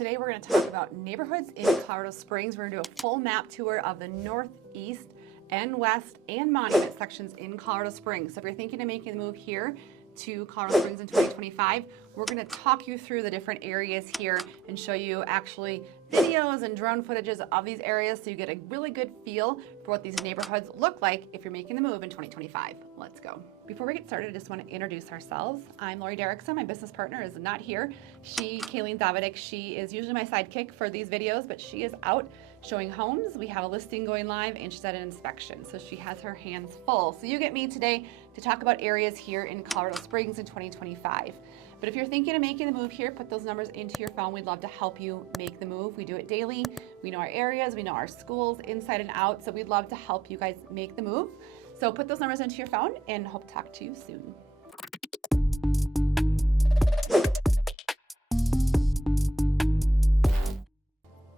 Today we're going to talk about neighborhoods in Colorado Springs. We're going to do a full map tour of the northeast and west and monument sections in Colorado Springs. So if you're thinking of making the move here to Colorado Springs in 2025, we're going to talk you through the different areas here and show you actually videos and drone footages of these areas so you get a really good feel for what these neighborhoods look like if you're making the move in 2025. Let's go. Before we get started, I just want to introduce ourselves. I'm Lori Derrickson. My business partner is not here. Kayleen Zavidik, she is usually my sidekick for these videos, but she is out showing homes. We have a listing going live and she's at an inspection, so she has her hands full. So you get me today to talk about areas here in Colorado Springs in 2025. But if you're thinking of making the move here, put those numbers into your phone. We'd love to help you make the move. We do it daily. We know our areas, we know our schools inside and out, so we'd love to help you guys make the move. So put those numbers into your phone and hope to talk to you soon.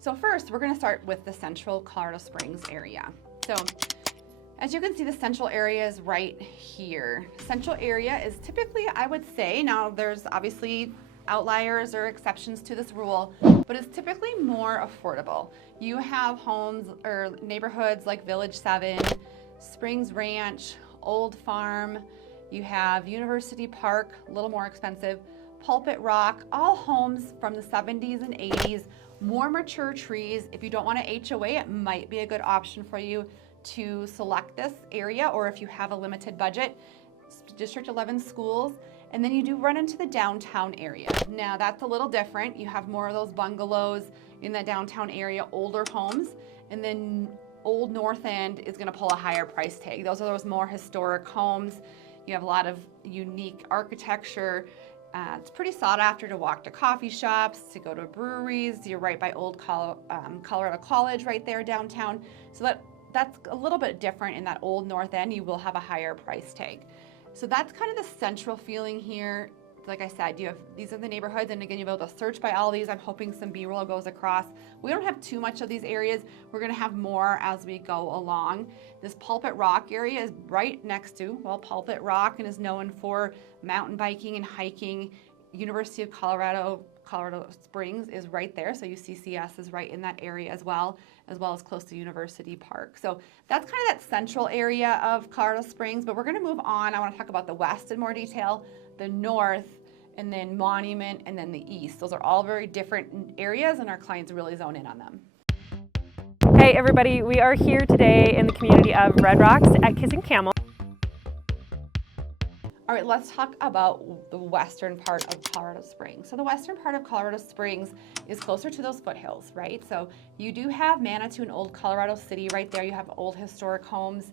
So first, we're going to start with the central Colorado Springs area. So as you can see, the central area is right here. Central area is typically, I would say, now there's obviously outliers or exceptions to this rule, but it's typically more affordable. You have homes or neighborhoods like Village 7, Springs Ranch, Old Farm, you have University Park, a little more expensive, Pulpit Rock, all homes from the 70s and 80s, more mature trees. If you don't want a HOA, it might be a good option for you to select this area, or if you have a limited budget, District 11 schools. And then you do run into the downtown area. Now that's a little different. You have more of those bungalows in the downtown area, older homes, and then Old North End is going to pull a higher price tag. Those are those more historic homes. You have a lot of unique architecture. It's pretty sought after to walk to coffee shops, to go to breweries. You're right by Old Colorado College right there downtown. So that's a little bit different in that Old North End. You will have a higher price tag. So that's kind of the central feeling here. Like I said, these are the neighborhoods, and again, you'll be able to search by all these. I'm hoping some B-roll goes across. We don't have too much of these areas. We're gonna have more as we go along. This Pulpit Rock area is right next to, well, Pulpit Rock, and is known for mountain biking and hiking. University of Colorado Springs is right there, so UCCS is right in that area as well as close to University Park. So that's kind of that central area of Colorado Springs, but we're gonna move on. I wanna talk about the west in more detail, the north, and then Monument, and then the east. Those are all very different areas, and our clients really zone in on them. Hey everybody, we are here today in the community of Red Rocks at Kissing Camel. All right, let's talk about the western part of Colorado Springs. So the western part of Colorado Springs is closer to those foothills, right? So you do have Manitou and Old Colorado City right there. You have old historic homes.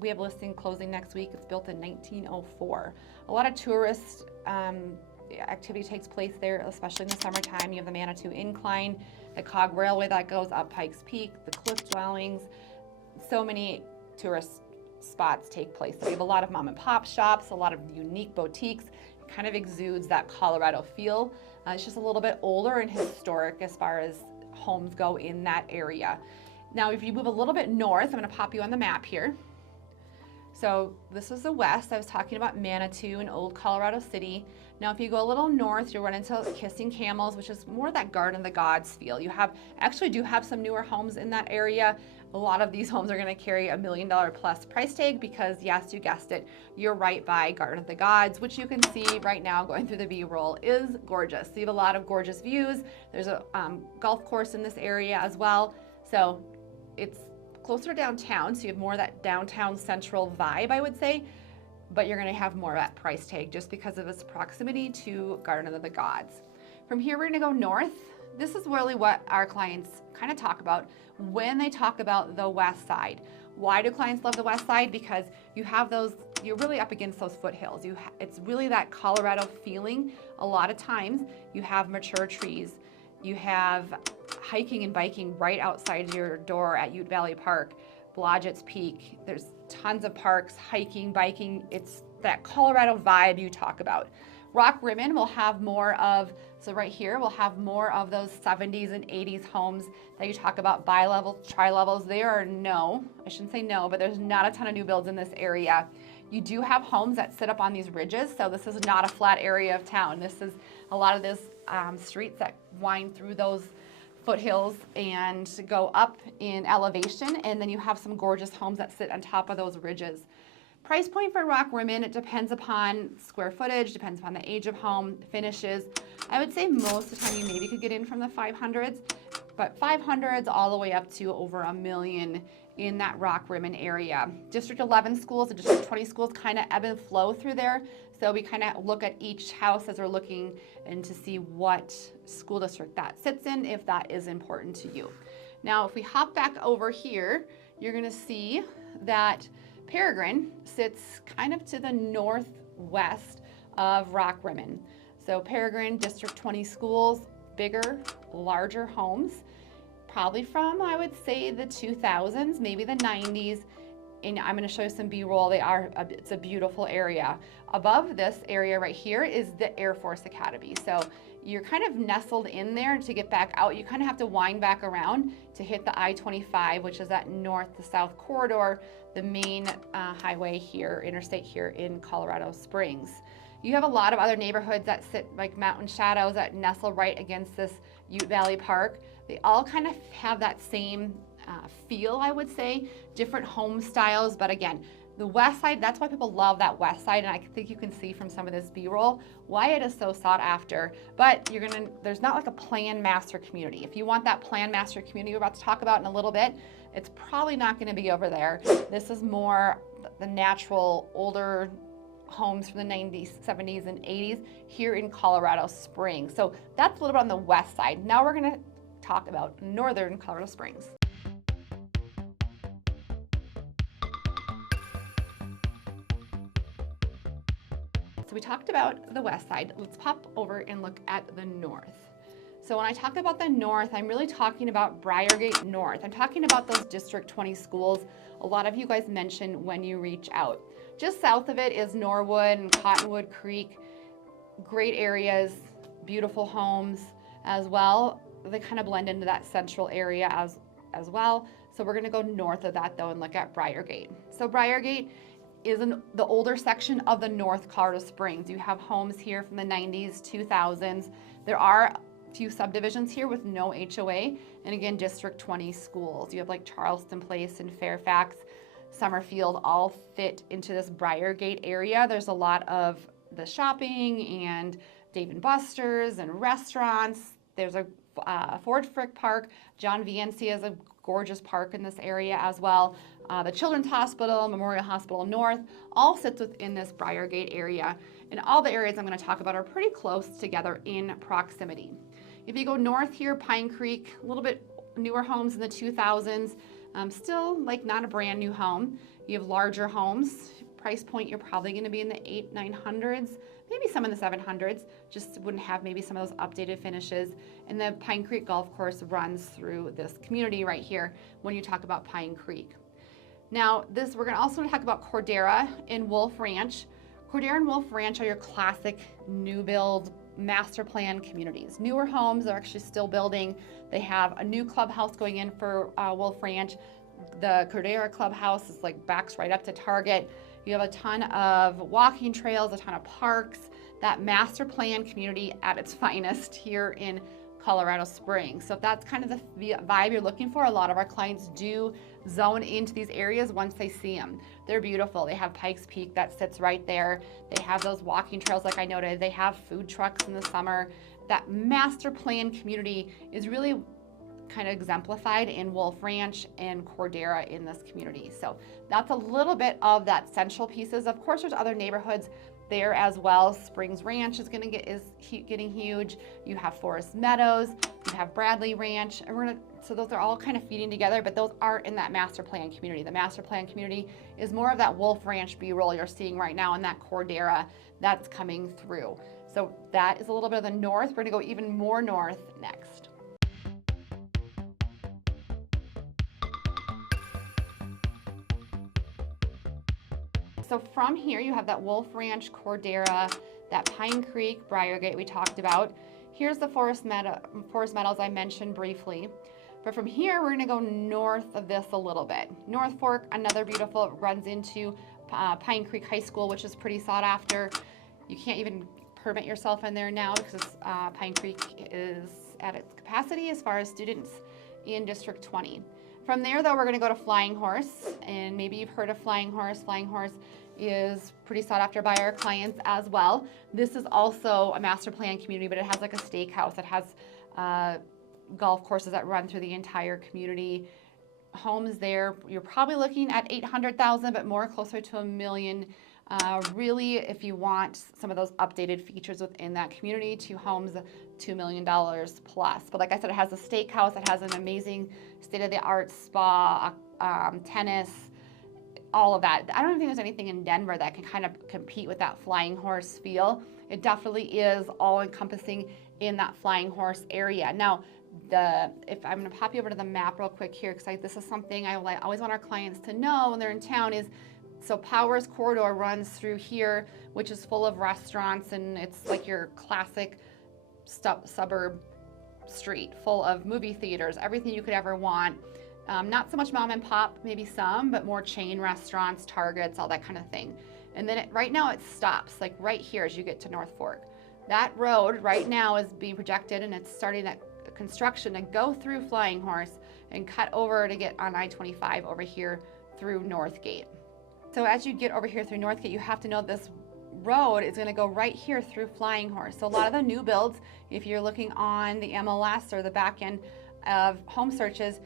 We have a listing closing next week. It's built in 1904. A lot of tourist activity takes place there, especially in the summertime. You have the Manitou Incline, the Cog Railway that goes up Pikes Peak, the cliff dwellings. So many tourist spots take place. So we have a lot of mom and pop shops, a lot of unique boutiques. It kind of exudes that Colorado feel. It's just a little bit older and historic as far as homes go in that area. Now, if you move a little bit north, I'm going to pop you on the map here. So this is the west. I was talking about Manitou and Old Colorado City. Now, if you go a little north, you'll run into Kissing Camels, which is more that Garden of the Gods feel. You actually do have some newer homes in that area. A lot of these homes are going to carry $1 million plus price tag because, yes, you guessed it, you're right by Garden of the Gods, which you can see right now going through the B-roll is gorgeous. So you have a lot of gorgeous views. There's a golf course in this area as well. So it's closer downtown, so you have more of that downtown central vibe, I would say, but you're going to have more of that price tag just because of its proximity to Garden of the Gods. From here, we're going to go north. This is really what our clients kind of talk about when they talk about the west side. Why do clients love the west side? Because you have those, you're really up against those foothills. It's really that Colorado feeling. A lot of times you have mature trees. You have hiking and biking right outside your door at Ute Valley Park, Blodgett's Peak. There's tons of parks, hiking, biking. It's that Colorado vibe you talk about. Rock Rimmon will have more of, so right here, we'll have more of those 70s and 80s homes that you talk about, bi-levels, tri-levels. There are I shouldn't say no, but there's not a ton of new builds in this area. You do have homes that sit up on these ridges, so this is not a flat area of town. This is a lot of this streets that wind through those foothills and go up in elevation, and then you have some gorgeous homes that sit on top of those ridges. Price point for rock women, it depends upon square footage, depends upon the age of home, finishes. I would say most of the time you maybe could get in from the 500s, but 500s all the way up to over $1 million in that rock rimmon area. District 11 schools and District 20 schools kind of ebb and flow through there. So we kind of look at each house as we're looking and to see what school district that sits in, if that is important to you. Now, if we hop back over here, you're gonna see that Peregrine sits kind of to the northwest of rock rimmon. So Peregrine, District 20 schools, bigger, larger homes, probably from, I would say, the 2000s, maybe the 90s. And I'm going to show you some B-roll. It's a beautiful area. Above this area right here is the Air Force Academy. So you're kind of nestled in there. To get back out, you kind of have to wind back around to hit the I-25, which is that north to south corridor, the main highway here, interstate here in Colorado Springs. You have a lot of other neighborhoods that sit like Mountain Shadows that nestle right against this Ute Valley Park. They all kind of have that same feel, I would say, different home styles. But again, the west side, that's why people love that west side. And I think you can see from some of this B-roll why it is so sought after. But there's not like a planned master community. If you want that planned master community we're about to talk about in a little bit, it's probably not going to be over there. This is more the natural, older homes from the 90s, 70s, and 80s here in Colorado Springs. So that's a little bit on the west side. Now we're going to talk about northern Colorado Springs. So we talked about the west side. Let's pop over and look at the north. So when I talk about the north, I'm really talking about Briargate North. I'm talking about those District 20 schools a lot of you guys mention when you reach out. Just south of it is Norwood and Cottonwood Creek. Great areas, beautiful homes as well. They kind of blend into that central area as well. So we're gonna go north of that though and look at Briargate. So Briargate is the older section of the North Colorado Springs. You have homes here from the 90s, 2000s. There are a few subdivisions here with no HOA, and again, District 20 schools. You have like Charleston Place and Fairfax, Summerfield, all fit into this Briargate area. There's a lot of the shopping and Dave & Buster's and restaurants. There's a Ford Frick Park. John Vianci has a gorgeous park in this area as well. The Children's Hospital, Memorial Hospital North, all sits within this Briargate area. And all the areas I'm going to talk about are pretty close together in proximity. If you go north here, Pine Creek, a little bit newer homes in the 2000s, still like not a brand new home. You have larger homes. Price point, you're probably going to be in the 800s-900s, maybe some in the 700s, just wouldn't have maybe some of those updated finishes. And the Pine Creek Golf Course runs through this community right here when you talk about Pine Creek. Now, we're going to also talk about Cordera and Wolf Ranch. Cordera and Wolf Ranch are your classic new build master plan communities. Newer homes are actually still building. They have a new clubhouse going in for Wolf Ranch. The Cordera clubhouse is like backs right up to Target. You have a ton of walking trails, a ton of parks, that master plan community at its finest here in Colorado Springs. So if that's kind of the vibe you're looking for, a lot of our clients do zone into these areas once they see them. They're beautiful. They have Pikes Peak that sits right there. They have those walking trails like I noted. They have food trucks in the summer. That master plan community is really kind of exemplified in Wolf Ranch and Cordera in this community. So that's a little bit of that central pieces. Of course, there's other neighborhoods there as well. Springs Ranch is getting huge. You have Forest Meadows, you have Bradley Ranch, and so those are all kind of feeding together, but those aren't in that master plan community. The master plan community is more of that Wolf Ranch B-roll you're seeing right now in that Cordera that's coming through. So that is a little bit of the north. We're gonna go even more north next. So from here, you have that Wolf Ranch, Cordera, that Pine Creek, Briargate we talked about. Here's the Forest Meadows I mentioned briefly. But from here, we're gonna go north of this a little bit. North Fork, another beautiful, runs into Pine Creek High School, which is pretty sought after. You can't even permit yourself in there now because Pine Creek is at its capacity as far as students in District 20. From there, though, we're going to go to Flying Horse, and maybe you've heard of Flying Horse. Flying Horse is pretty sought after by our clients as well. This is also a master plan community, but it has like a steakhouse. It has golf courses that run through the entire community. Homes there, you're probably looking at 800,000, but more closer to $1 million. Really, if you want some of those updated features within that community, two homes, $2 million plus. But like I said, it has a steakhouse, it has an amazing state-of-the-art spa, tennis, all of that. I don't think there's anything in Denver that can kind of compete with that Flying Horse feel. It definitely is all-encompassing in that Flying Horse area. Now, if I'm going to pop you over to the map real quick here, because this is something I always want our clients to know when they're in town is, so Powers Corridor runs through here, which is full of restaurants, and it's like your classic suburb street, full of movie theaters, everything you could ever want. Not so much mom and pop, maybe some, but more chain restaurants, Targets, all that kind of thing. And then right now it stops, like right here as you get to North Fork. That road right now is being projected, and it's starting that construction to go through Flying Horse and cut over to get on I-25 over here through Northgate. So as you get over here through Northgate, you have to know this road is going to go right here through Flying Horse. So a lot of the new builds, if you're looking on the MLS or the back end of home searches,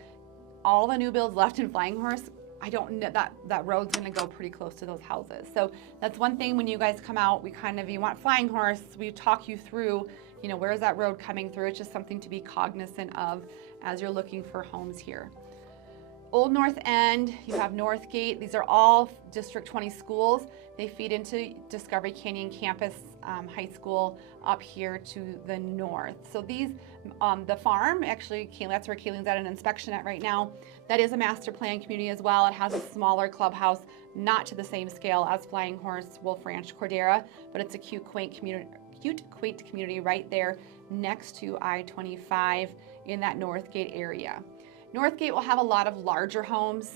all the new builds left in Flying Horse, I don't know that road's going to go pretty close to those houses. So that's one thing when you guys come out, you want Flying Horse, we talk you through, where is that road coming through? It's just something to be cognizant of as you're looking for homes here. Old North End, you have Northgate. These are all District 20 schools. They feed into Discovery Canyon Campus High School up here to the north. So these, the farm, actually, that's where Kayleen's at an inspection at right now. That is a master plan community as well. It has a smaller clubhouse, not to the same scale as Flying Horse, Wolf Ranch, Cordera, but it's a cute, quaint community right there next to I-25 in that Northgate area. Northgate will have a lot of larger homes.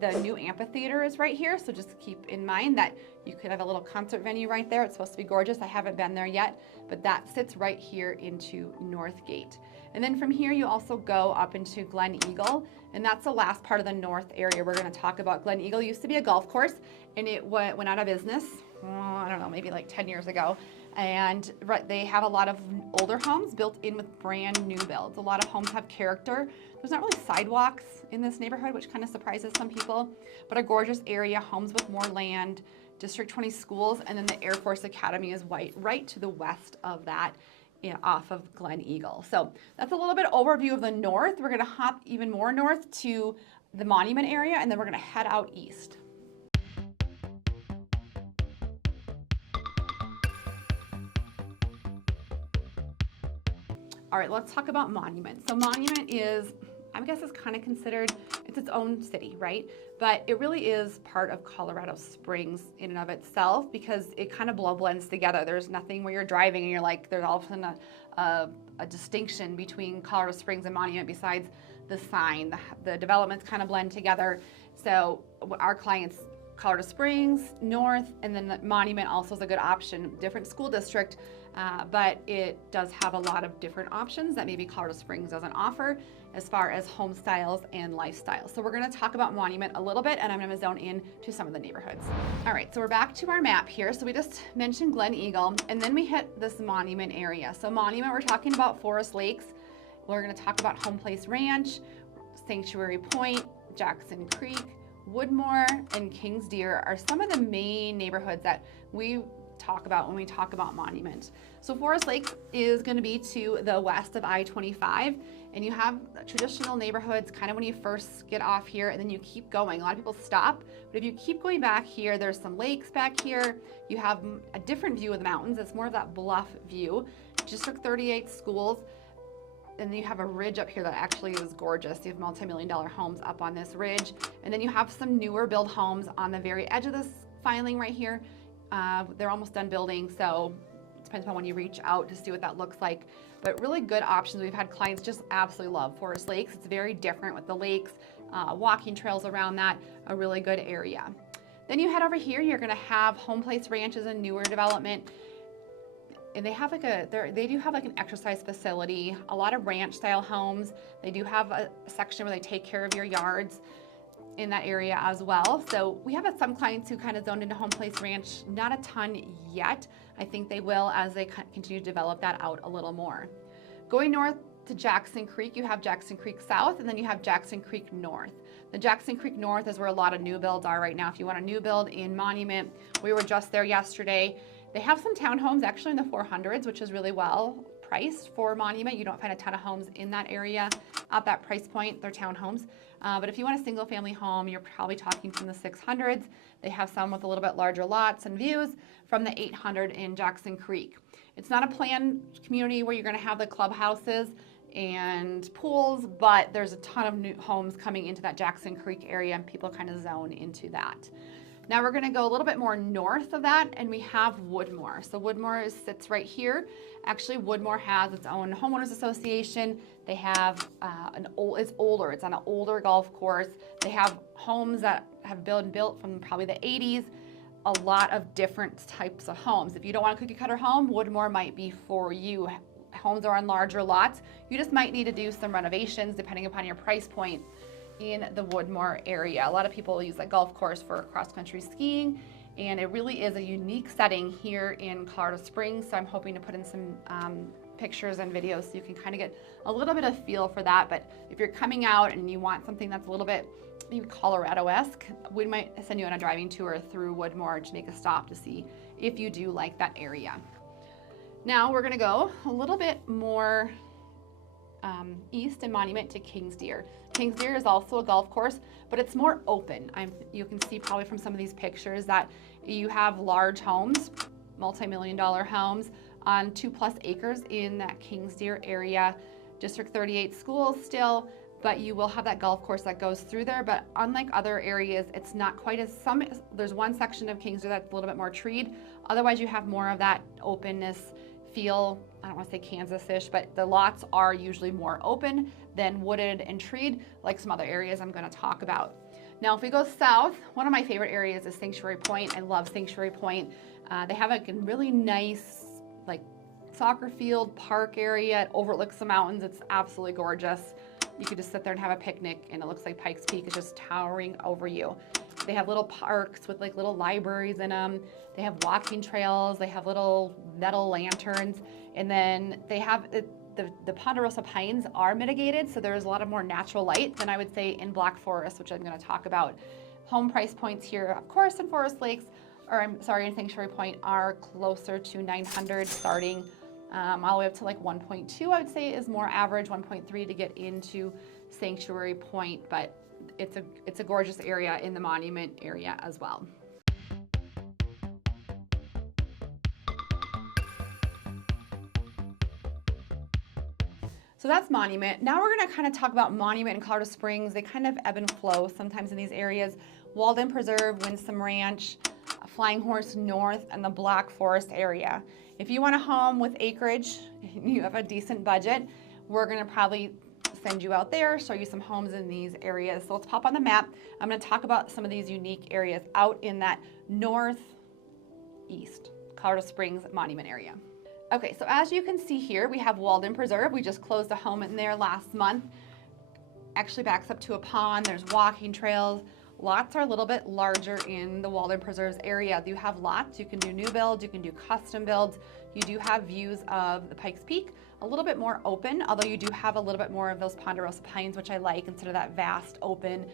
The new amphitheater is right here, so just keep in mind that you could have a little concert venue right there. It's supposed to be gorgeous. I haven't been there yet, but that sits right here into Northgate. And then from here, you also go up into Glen Eagle, and that's the last part of the north area we're going to talk about. Glen Eagle used to be a golf course, and it went out of business, I don't know, maybe like 10 years ago. And they have a lot of older homes built in with brand new builds. A lot of homes have character. There's not really sidewalks in this neighborhood, which kind of surprises some people, but a gorgeous area, homes with more land, District 20 schools, and then the Air Force Academy is right to the west of that, off of Glen Eagle. So that's a little bit overview of the north. We're gonna hop even more north to the Monument area, and then we're gonna head out east. All right, let's talk about Monument. So Monument is, I guess it's kind of considered, it's its own city, right? But it really is part of Colorado Springs in and of itself because it kind of blends together. There's nothing where you're driving and you're like, there's all of a sudden a distinction between Colorado Springs and Monument besides the sign. The developments kind of blend together. So our clients, Colorado Springs, North, and then the Monument also is a good option. Different school district, but it does have a lot of different options that maybe Colorado Springs doesn't offer as far as home styles and lifestyle. So we're gonna talk about Monument a little bit, and I'm gonna zone in to some of the neighborhoods. All right, so we're back to our map here. So we just mentioned Glen Eagle, and then we hit this Monument area. So Monument, we're talking about Forest Lakes. We're gonna talk about Home Place Ranch, Sanctuary Point, Jackson Creek, Woodmore, and Kings Deer are some of the main neighborhoods that we talk about when we talk about Monument. So Forest Lakes is going to be to the west of I-25, and you have traditional neighborhoods kind of when you first get off here, and then you keep going. A lot of people stop, but if you keep going back here, there's some lakes back here. You have a different view of the mountains. It's more of that bluff view. District 38 schools. And then you have a ridge up here that actually is gorgeous. You have multi-million-dollar homes up on this ridge. And then you have some newer build homes on the very edge of this filing right here. They're almost done building, so it depends on when you reach out to see what that looks like. But really good options. We've had clients just absolutely love Forest Lakes. It's very different with the lakes, walking trails around that, a really good area. Then you head over here, you're gonna have Home Place Ranch is a newer development. And they have they do have like an exercise facility, a lot of ranch style homes. They do have a section where they take care of your yards in that area as well. So we have some clients who kind of zoned into Home Place Ranch, not a ton yet. I think they will as they continue to develop that out a little more. Going north to Jackson Creek, you have Jackson Creek South, and then you have Jackson Creek North. The Jackson Creek North is where a lot of new builds are right now. If you want a new build in Monument, we were just there yesterday. They have some townhomes actually in the 400s, which is really well priced for Monument. You don't find a ton of homes in that area at that price point. They're townhomes. But if you want a single family home, you're probably talking from the 600s. They have some with a little bit larger lots and views from the 800 in Jackson Creek. It's not a planned community where you're gonna have the clubhouses and pools, but there's a ton of new homes coming into that Jackson Creek area and people kind of zone into that. Now we're gonna go a little bit more north of that and we have Woodmore. So Woodmore sits right here. Actually, Woodmore has its own homeowners association. They have it's older, it's on an older golf course. They have homes that have been built from probably the 80s, a lot of different types of homes. If you don't want a cookie cutter home, Woodmore might be for you. Homes are on larger lots. You just might need to do some renovations depending upon your price point in the Woodmore area. A lot of people use that golf course for cross-country skiing, and it really is a unique setting here in Colorado Springs. So I'm hoping to put in some pictures and videos so you can kind of get a little bit of feel for that. But if you're coming out and you want something that's a little bit maybe Colorado-esque, we might send you on a driving tour through Woodmore to make a stop to see if you do like that area. Now we're gonna go a little bit more east in Monument to Kings Deer. Kings Deer is also a golf course, but it's more open. You can see probably from some of these pictures that you have large homes, multi-million-dollar homes on 2+ acres in that Kings Deer area. District 38 schools still, but you will have that golf course that goes through there. But unlike other areas, it's not quite as there's one section of Kings Deer that's a little bit more treed. Otherwise, you have more of that openness feel. I don't want to say Kansas-ish, but the lots are usually more open than wooded and treed, like some other areas I'm going to talk about. Now, if we go south, one of my favorite areas is Sanctuary Point. I love Sanctuary Point. They have a really nice, like, soccer field, park area. It overlooks the mountains. It's absolutely gorgeous. You could just sit there and have a picnic, and it looks like Pikes Peak is just towering over you. They have little parks with like little libraries in them. They have walking trails. They have little metal lanterns. And then they have the ponderosa pines are mitigated, so there's a lot of more natural light than I would say in Black Forest, which I'm going to talk about. Home price points here, of course, in Forest Lakes, in Sanctuary Point are closer to 900 starting all the way up to like 1.2, I would say is more average, 1.3 to get into Sanctuary Point, but it's a gorgeous area in the Monument area as well. So that's Monument. Now we're gonna kind of talk about Monument and Colorado Springs. They kind of ebb and flow sometimes in these areas. Walden Preserve, Winsome Ranch, Flying Horse North, and the Black Forest area. If you want a home with acreage, you have a decent budget, we're gonna probably send you out there, show you some homes in these areas. So let's pop on the map. I'm gonna talk about some of these unique areas out in that northeast Colorado Springs Monument area. Okay, so as you can see here, we have Walden Preserve. We just closed a home in there last month. Actually backs up to a pond. There's walking trails. Lots are a little bit larger in the Walden Preserves area. You have lots. You can do new builds. You can do custom builds. You do have views of the Pikes Peak, a little bit more open, although you do have a little bit more of those ponderosa pines, which I like, instead of that vast open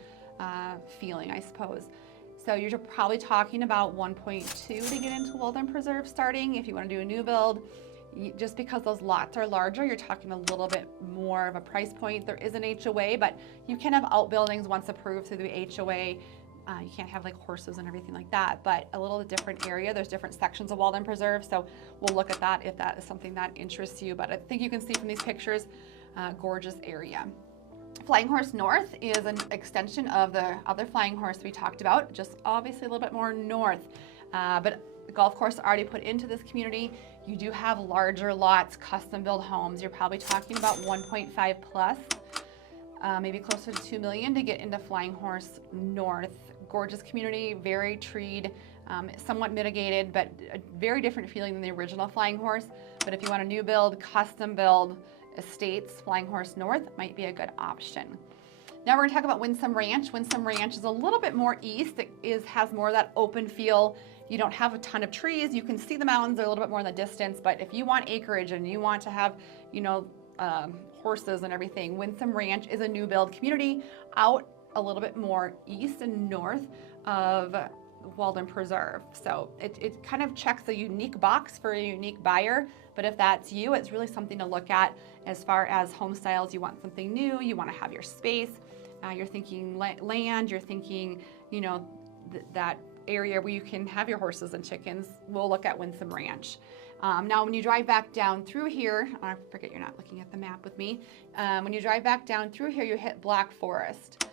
feeling, I suppose. So you're probably talking about 1.2 to get into Walden Preserve starting. If you want to do a new build, just because those lots are larger, you're talking a little bit more of a price point. There is an HOA, but you can have outbuildings once approved through the HOA. You can't have like horses and everything like that, but a little different area. There's different sections of Walden Preserve, so we'll look at that if that is something that interests you. But I think you can see from these pictures, gorgeous area. Flying Horse North is an extension of the other Flying Horse we talked about, just obviously a little bit more north. But the golf course already put into this community. You do have larger lots, custom build homes. You're probably talking about 1.5 plus, maybe closer to 2 million to get into Flying Horse North gorgeous community, very treed, somewhat mitigated, but a very different feeling than the original Flying Horse. But if you want a new build, custom build, estates, Flying Horse North might be a good option. Now we're gonna talk about Winsome Ranch. Winsome Ranch is a little bit more east. It has more of that open feel. You don't have a ton of trees. You can see the mountains, they're a little bit more in the distance, but if you want acreage and you want to have, you know, horses and everything, Winsome Ranch is a new build community out a little bit more east and north of Walden Preserve. So it kind of checks a unique box for a unique buyer, but if that's you, it's really something to look at as far as home styles. You want something new, you want to have your space, you're thinking land, you're thinking, you know, that area where you can have your horses and chickens. We'll look at Winsome Ranch. Now when you drive back down through here, I forget you're not looking at the map with me, when you drive back down through here, you hit Black Forest.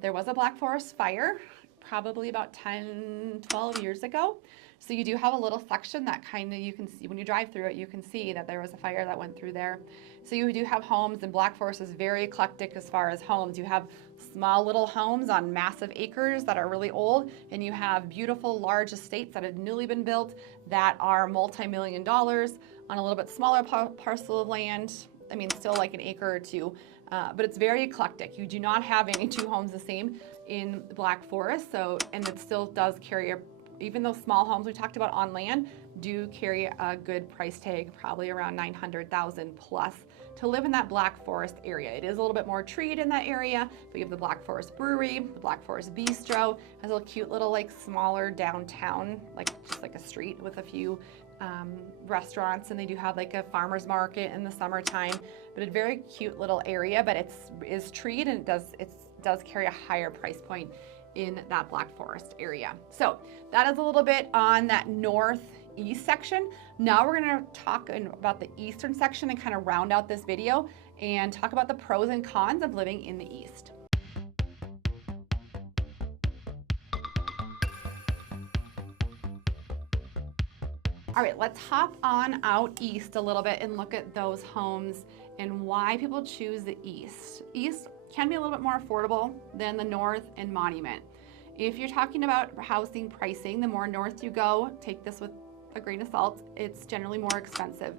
There was a Black Forest fire probably about 10, 12 years ago. So you do have a little section that kind of, you can see when you drive through it, you can see that there was a fire that went through there. So you do have homes, and Black Forest is very eclectic as far as homes. You have small little homes on massive acres that are really old, and you have beautiful large estates that have newly been built that are multi-million dollars on a little bit smaller parcel of land. I mean, still like an acre or two, but it's very eclectic. You do not have any two homes the same in Black Forest. So, and it still does carry even those small homes we talked about on land do carry a good price tag, probably around $900,000 plus to live in that Black Forest area. It is a little bit more treed in that area, but you have the Black Forest Brewery, the Black Forest Bistro, has a cute little like smaller downtown, like just like a street with a few restaurants, and they do have like a farmer's market in the summertime, but a very cute little area, but it is treed, and it does carry a higher price point in that Black Forest area. So that is a little bit on that northeast section. Now we're going to talk about the eastern section and kind of round out this video and talk about the pros and cons of living in the east. All right, let's hop on out east a little bit and look at those homes and why people choose the east. East can be a little bit more affordable than the north and Monument. If you're talking about housing pricing, the more north you go, take this with a grain of salt, it's generally more expensive.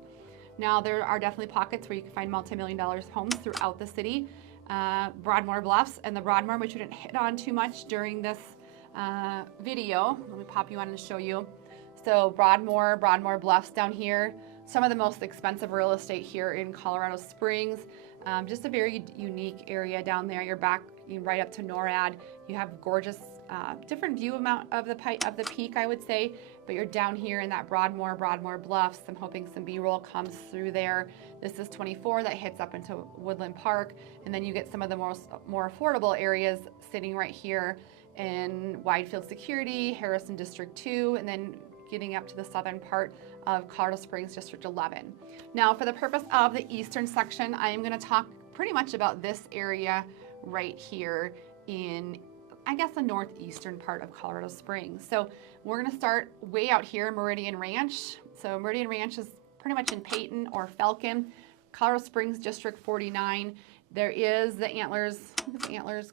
Now there are definitely pockets where you can find multi-million-dollar homes throughout the city. Broadmoor Bluffs and the Broadmoor, which we didn't hit on too much during this video. Let me pop you on and show you. So Broadmoor Bluffs down here, some of the most expensive real estate here in Colorado Springs. Just a very unique area down there. You're back right up to NORAD. You have gorgeous, different view amount of the peak, I would say, but you're down here in that Broadmoor Bluffs. I'm hoping some B-roll comes through there. This is 24 that hits up into Woodland Park, and then you get some of the more affordable areas sitting right here in Widefield Security, Harrison District 2, and then getting up to the southern part of Colorado Springs District 11. Now, for the purpose of the eastern section, I am going to talk pretty much about this area right here in, I guess, the northeastern part of Colorado Springs. So we're going to start way out here, Meridian Ranch. So Meridian Ranch is pretty much in Peyton or Falcon, Colorado Springs District 49. There is the Antlers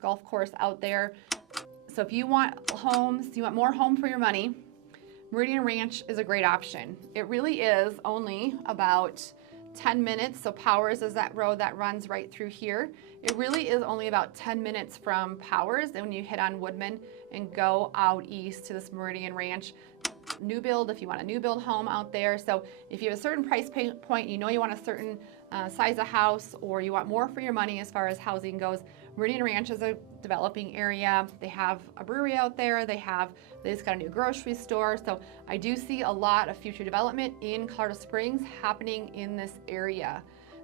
golf course out there. So if you want homes, you want more home for your money, Meridian Ranch is a great option. It really is only about 10 minutes. So Powers is that road that runs right through here. It really is only about 10 minutes from Powers. And when you hit on Woodman and go out east to this Meridian Ranch, new build, if you want a new build home out there. So if you have a certain price point, you know you want a certain size of house, or you want more for your money as far as housing goes, Meridian Ranch is a developing area. They have a brewery out there. They just got a new grocery store. So I do see a lot of future development in Colorado Springs happening in this area.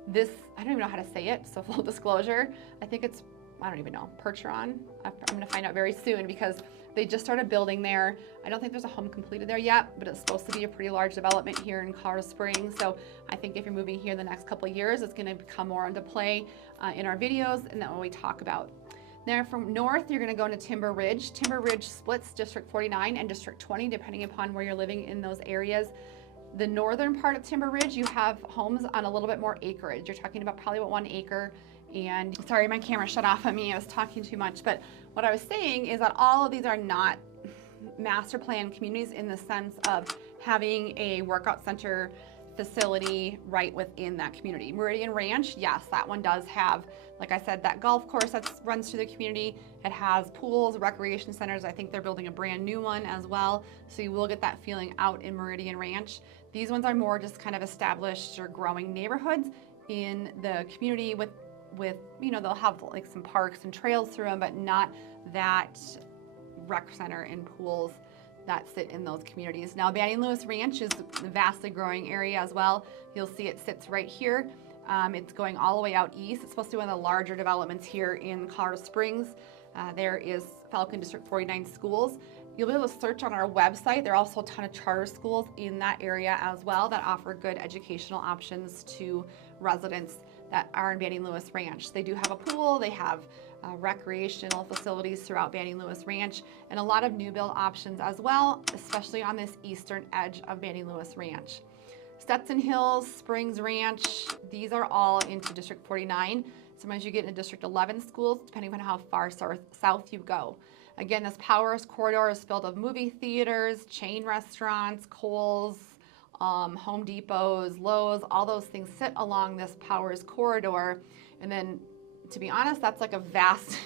I don't even know how to say it, so full disclosure, I think it's, I don't even know, Percheron. I'm gonna find out very soon because they just started building there. I don't think there's a home completed there yet, but it's supposed to be a pretty large development here in Colorado Springs. So I think if you're moving here the next couple of years, it's gonna come more into play in our videos and then what we talk about. There from north, you're gonna go into Timber Ridge. Timber Ridge splits District 49 and District 20, depending upon where you're living in those areas. The northern part of Timber Ridge, you have homes on a little bit more acreage. You're talking about probably about 1 acre, And sorry, my camera shut off on me. I was talking too much. But what I was saying is that all of these are not master plan communities in the sense of having a workout center facility right within that community. Meridian Ranch, yes, that one does have, like I said, that golf course that runs through the community. It has pools, recreation centers. I think they're building a brand new one as well. So you will get that feeling out in Meridian Ranch. These ones are more just kind of established or growing neighborhoods in the community with they'll have like some parks and trails through them, but not that rec center and pools that sit in those communities. Now, Banning Lewis Ranch is a vastly growing area as well. You'll see it sits right here. It's going all the way out east. It's supposed to be one of the larger developments here in Colorado Springs. There is Falcon District 49 schools. You'll be able to search on our website. There are also a ton of charter schools in that area as well that offer good educational options to residents that are in Banning Lewis Ranch. They do have a pool, they have recreational facilities throughout Banning Lewis Ranch, and a lot of new build options as well, especially on this eastern edge of Banning Lewis Ranch. Stetson Hills, Springs Ranch, these are all into District 49. Sometimes you get into District 11 schools, depending on how far south you go. Again, this Powers corridor is filled with movie theaters, chain restaurants, Kohl's, Home Depots, Lowe's, all those things sit along this Powers corridor. And then, to be honest, that's like a vast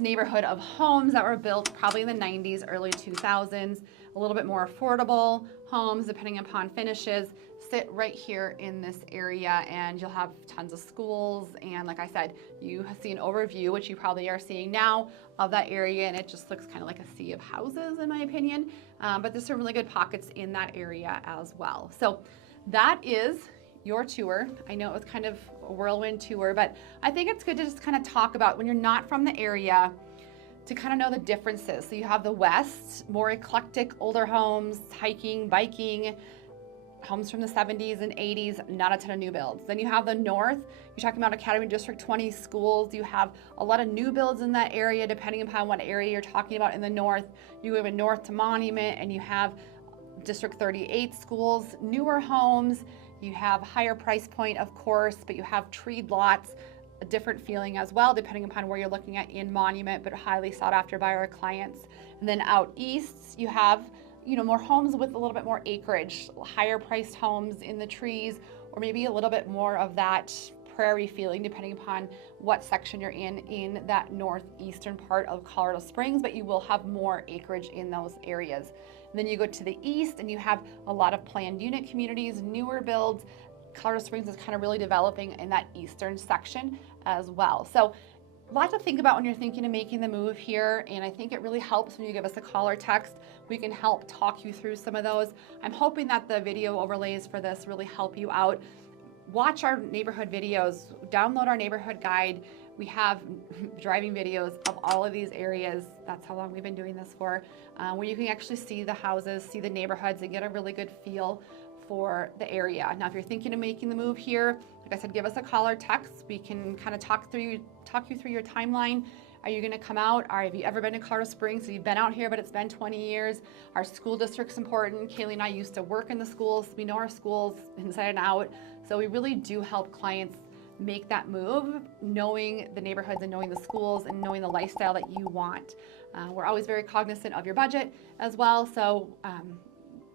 neighborhood of homes that were built probably in the 90s, early 2000s, a little bit more affordable homes depending upon finishes, sit right here in this area, and you'll have tons of schools. And like I said, you see an overview, which you probably are seeing now, of that area, and it just looks kind of like a sea of houses in my opinion. But there's some really good pockets in that area as well. So that is your tour. I know it was kind of a whirlwind tour, but I think it's good to just kind of talk about when you're not from the area to kind of know the differences. So you have the West, more eclectic, older homes, hiking, biking, homes from the 70s and 80s, not a ton of new builds. Then you have the North, you're talking about Academy District 20 schools. You have a lot of new builds in that area, depending upon what area you're talking about in the North. You have a North to Monument, and you have District 38 schools, newer homes. You have higher price point, of course, but you have treed lots, a different feeling as well, depending upon where you're looking at in Monument, but highly sought after by our clients. And then out east, you have more homes with a little bit more acreage, higher priced homes in the trees, or maybe a little bit more of that prairie feeling, depending upon what section you're in that northeastern part of Colorado Springs, but you will have more acreage in those areas. And then you go to the east and you have a lot of planned unit communities, newer builds. Colorado Springs is kind of really developing in that eastern section as well. So a lot to think about when you're thinking of making the move here, and I think it really helps when you give us a call or text. We can help talk you through some of those. I'm hoping that the video overlays for this really help you out. Watch our neighborhood videos, download our neighborhood guide. We have driving videos of all of these areas. That's how long we've been doing this for, where you can actually see the houses, see the neighborhoods, and get a really good feel for the area. Now, if you're thinking of making the move here, like I said, give us a call or text. We can kind of talk you through your timeline. Are you going to come out? Have you ever been to Colorado Springs? So you've been out here, but it's been 20 years. Our school district's important. Kaylee and I used to work in the schools. We know our schools inside and out. So we really do help clients make that move, knowing the neighborhoods and knowing the schools and knowing the lifestyle that you want. We're always very cognizant of your budget as well. So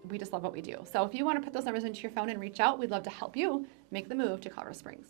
we just love what we do. So if you want to put those numbers into your phone and reach out, we'd love to help you make the move to Colorado Springs.